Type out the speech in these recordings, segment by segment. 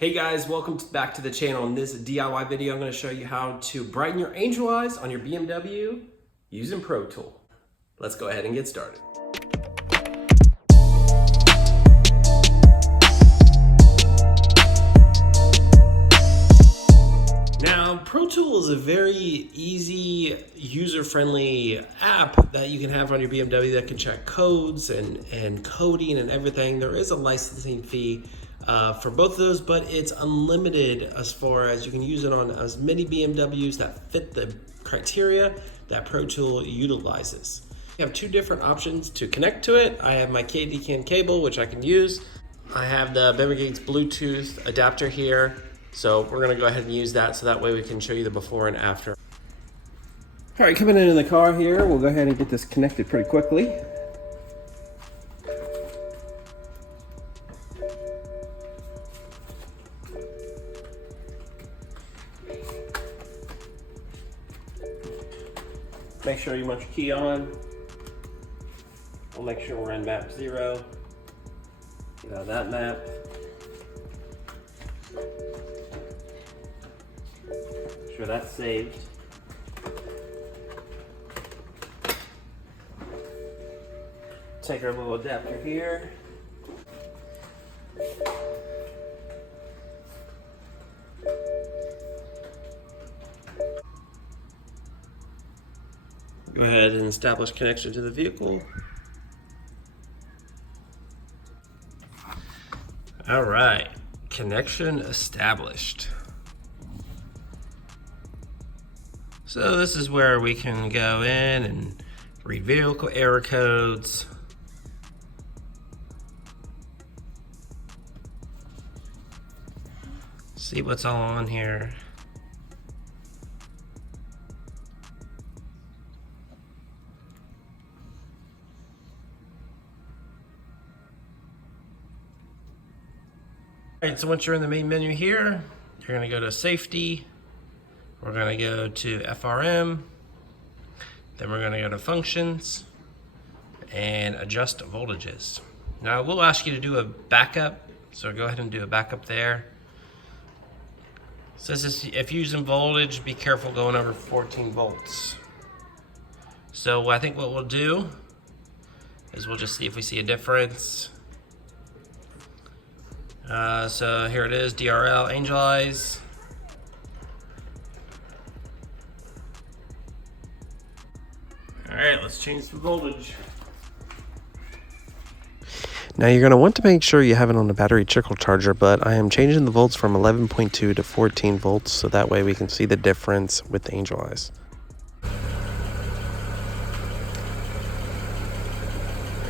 Hey guys, welcome back to the channel. In this DIY video, I'm going to show you how to brighten your angel eyes on your BMW using Pro Tool. Let's go ahead and get started. Now, Pro Tool is a very easy, user-friendly app that you can have on your BMW that can check codes and coding and everything. There is a licensing fee for both of those, but it's unlimited as far as you can use it on as many BMWs that fit the criteria that Pro Tool utilizes. You have two different options to connect to it. I have my KD-CAN cable, which I can use. I have the BMW Bluetooth adapter here. So we're gonna go ahead and use that so that way we can show you the before and after. All right, coming into the car here, we'll go ahead and get this connected pretty quickly. Make sure you want your key on. We'll make sure we're in map 0. Get out of that map. Make sure that's saved. Take our little adapter here. Go ahead and establish connection to the vehicle. All right, connection established. So this is where we can go in and read vehicle error codes. See what's all on here. All right, so once you're in the main menu here, you're gonna go to safety. We're gonna go to FRM. Then we're gonna go to functions and adjust voltages. Now we'll ask you to do a backup. So go ahead and do a backup there. Says this, if using voltage, be careful going over 14 volts. So I think what we'll do is we'll just see if we see a difference. So here it is, DRL, angel eyes. All right, let's change the voltage. Now you're going to want to make sure you have it on a battery trickle charger, but I am changing the volts from 11.2 to 14 volts so that way we can see the difference with the angel eyes.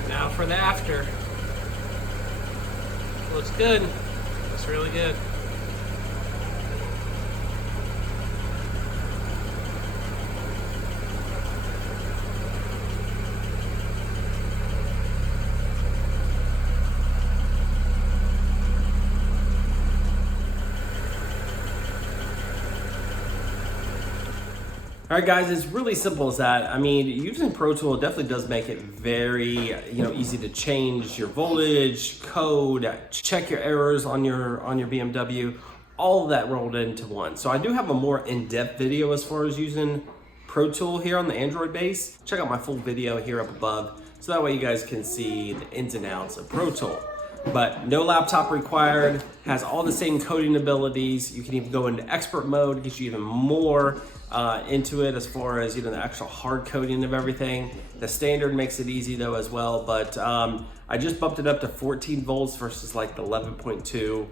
Now for the after. Looks good. Looks really good. All right, guys, it's really simple as that. I mean, using Pro Tool definitely does make it very, easy to change your voltage, code, check your errors on your BMW, all of that rolled into one. So I do have a more in-depth video as far as using Pro Tool here on the Android base. Check out my full video here up above, so that way you guys can see the ins and outs of Pro Tool. But no laptop required, has all the same coding abilities. You can even go into expert mode, gets you even more into it as far as the actual hard coding of everything. The standard makes it easy though as well, but I just bumped it up to 14 volts versus like the 11.2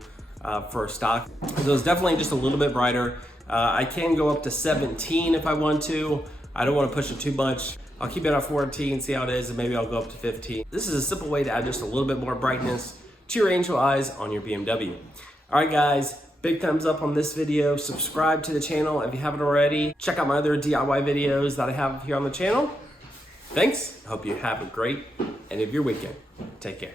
for stock. So it's definitely just a little bit brighter. I can go up to 17 if I want to. I don't want to push it too much. I'll keep it at 14, see how it is, and maybe I'll go up to 15. This is a simple way to add just a little bit more brightness to your angel eyes on your BMW. All right, guys, big thumbs up on this video. Subscribe to the channel if you haven't already. Check out my other DIY videos that I have here on the channel. Thanks. I hope you have a great end of your weekend. Take care.